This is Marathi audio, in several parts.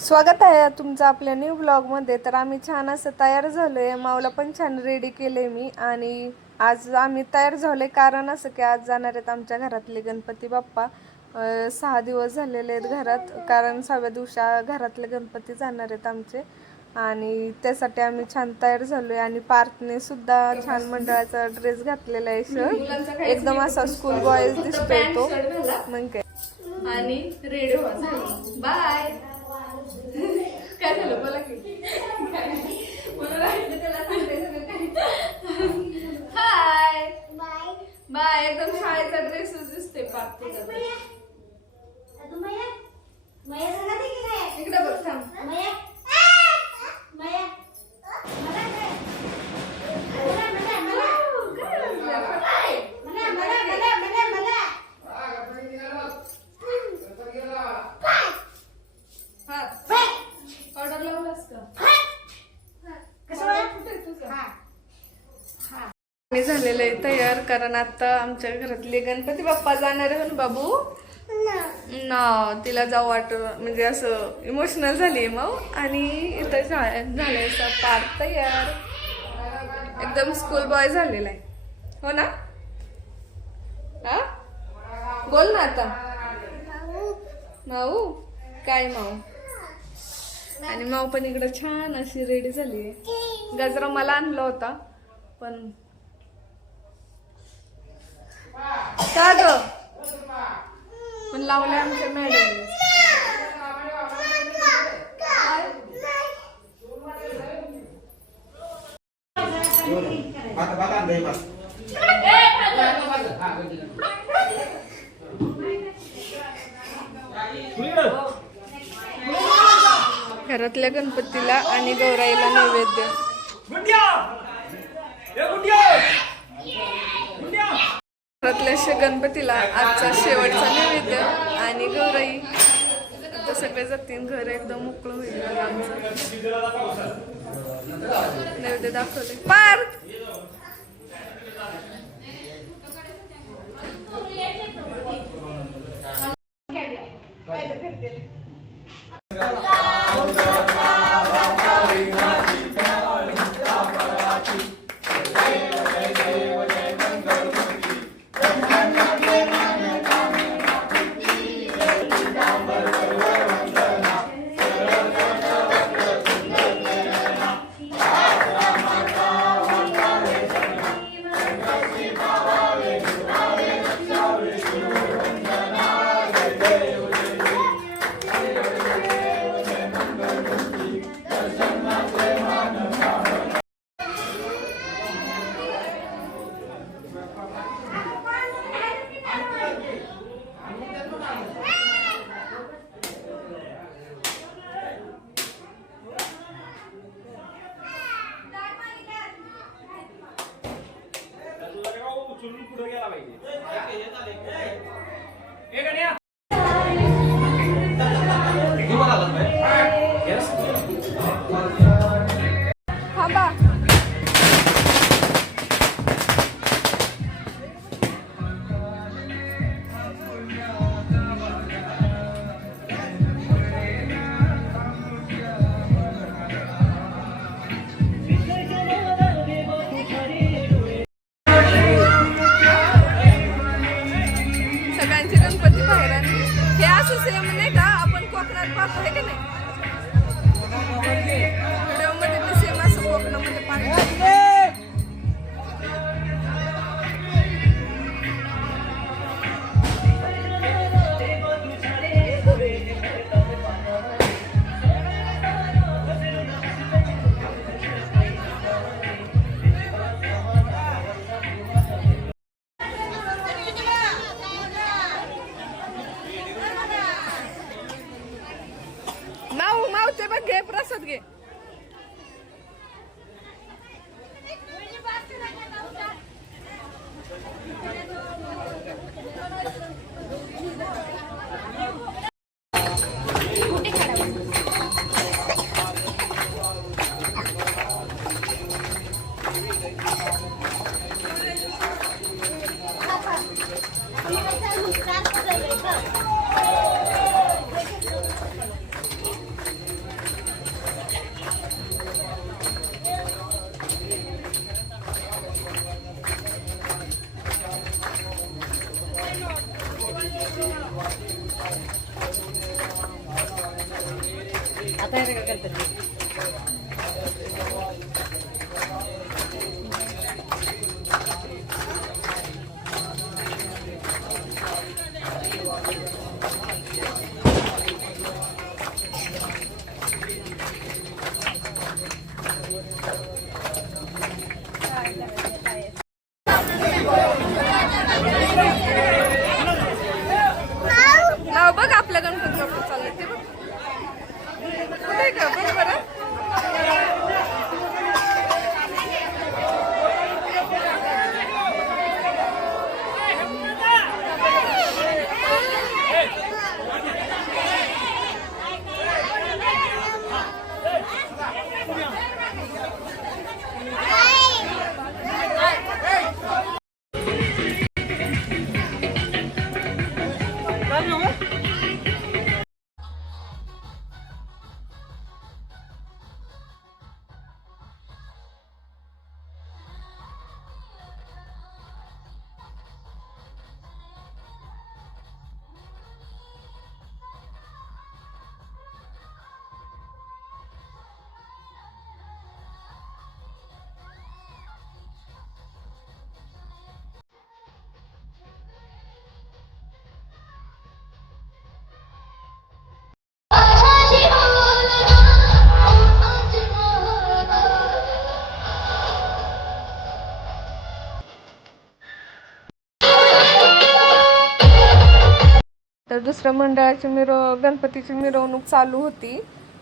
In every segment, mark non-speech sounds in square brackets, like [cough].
स्वागत आहे तुमचं आपल्या न्यू ब्लॉगमध्ये तर आम्ही छान असं तयार झालो आहे माऊला पण छान रेडी केले मी. आणि आज आम्ही तयार झालो आहे कारण असं की आज जाणार आहेत आमच्या घरातले गणपती बाप्पा. सहा दिवस झालेले आहेत घरात. कारण सहाव्या दिवशी घरातले गणपती जाणार आहेत आमचे. आणि त्यासाठी आम्ही छान तयार झालो आहे आणि पार्थने सुद्धा छान मंडळाचा ड्रेस घातलेला आहे शर्ट एकदम असा स्कूल बॉयज दिसतोय तो. मग काय. आणि रेडिओ बाय [laughs] काय झालं बोला की काय? मला राहिलं त्याला सांगायचं काय हाय बाय एकदम शाळेचा ड्रेसच दिसते पाठ तुझा इकडे बघ थांब हा ऑर्डर लावलास का कुठे आहे तुझं? मी झालेलं आहे तयार कारण आता आमच्या घरातले गणपती बाप्पा जाणार आहे बाबू. ना. तिला जाऊ वाट म्हणजे असं इमोशनल झाली मग आणि इथं झा- झालंय असा पार तयार. एकदम स्कूल बॉय झालेला आहे. हो ना? हा? बोल ना आता. माऊ? काय माऊ? आणि माऊ पण इकडं छान अशी रेडी झाली आहे गजरा मला आणला होता पण का ग पण लावले आमच्या मॅडम. घरातल्या गणपतीला आणि गौराईला नैवेद्य. आपल्या गणपतीला आजचा शेवटचा नैवेद्य आणि गौराई. आता सगळे जातील घर एकदम मोकळं होईल आमचं. नैवेद्य दाखवले पार्क थांबा आता दुसरं दुसऱ्या मंडळाची मिरव गणपतीची मिरवणूक चालू होती.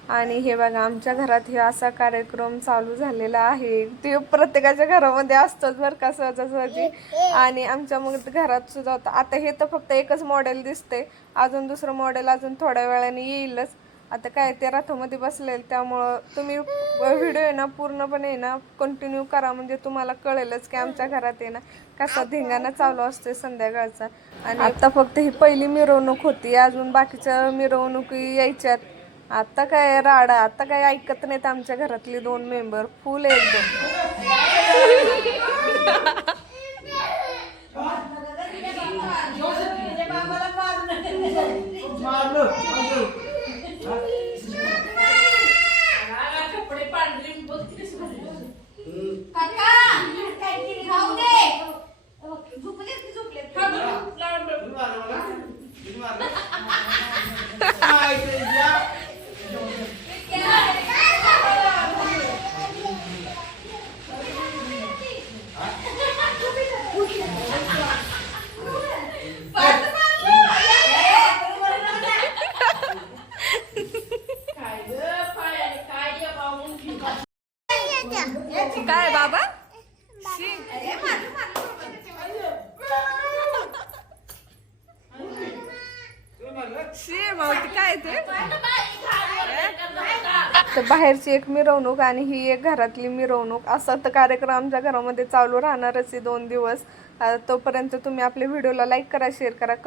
आणि हे बघा आमच्या घरात हे असा कार्यक्रम चालू झालेला आहे. ते प्रत्येकाच्या घरामध्ये असतोच बरं का सहजासहजी. आणि आमच्या मग घरात सुद्धा होतं. आता हे तर फक्त एकच मॉडेल दिसते अजून दुसरं मॉडेल अजून थोड्या वेळाने येईलच. आता काय ते रथामध्ये बसलेल त्यामुळं तुम्ही व्हिडिओ आहे ना पूर्णपणे आहे ना कंटिन्यू करा. म्हणजे तुम्हाला कळेलच की आमच्या घरात आहे ना कसा धिंगाणा चालू असते संध्याकाळचा. आणि आता फक्त ही पहिली मिरवणूक होती. अजून बाकीच्या मिरवणुकी यायच्यात. आता काय राडा आता काय ऐकत नाहीत आमच्या घरातली दोन मेंबर फुल एकदम. काय बाबा? काय ते? तर बाहेरची एक मिरवणूक आणि ही एक घरातली मिरवणूक. असा तर कार्यक्रम आमच्या घरामध्ये चालू राहणारच आहे दोन दिवस. तोपर्यंत तुम्ही आपल्या व्हिडिओला लाईक करा शेअर करा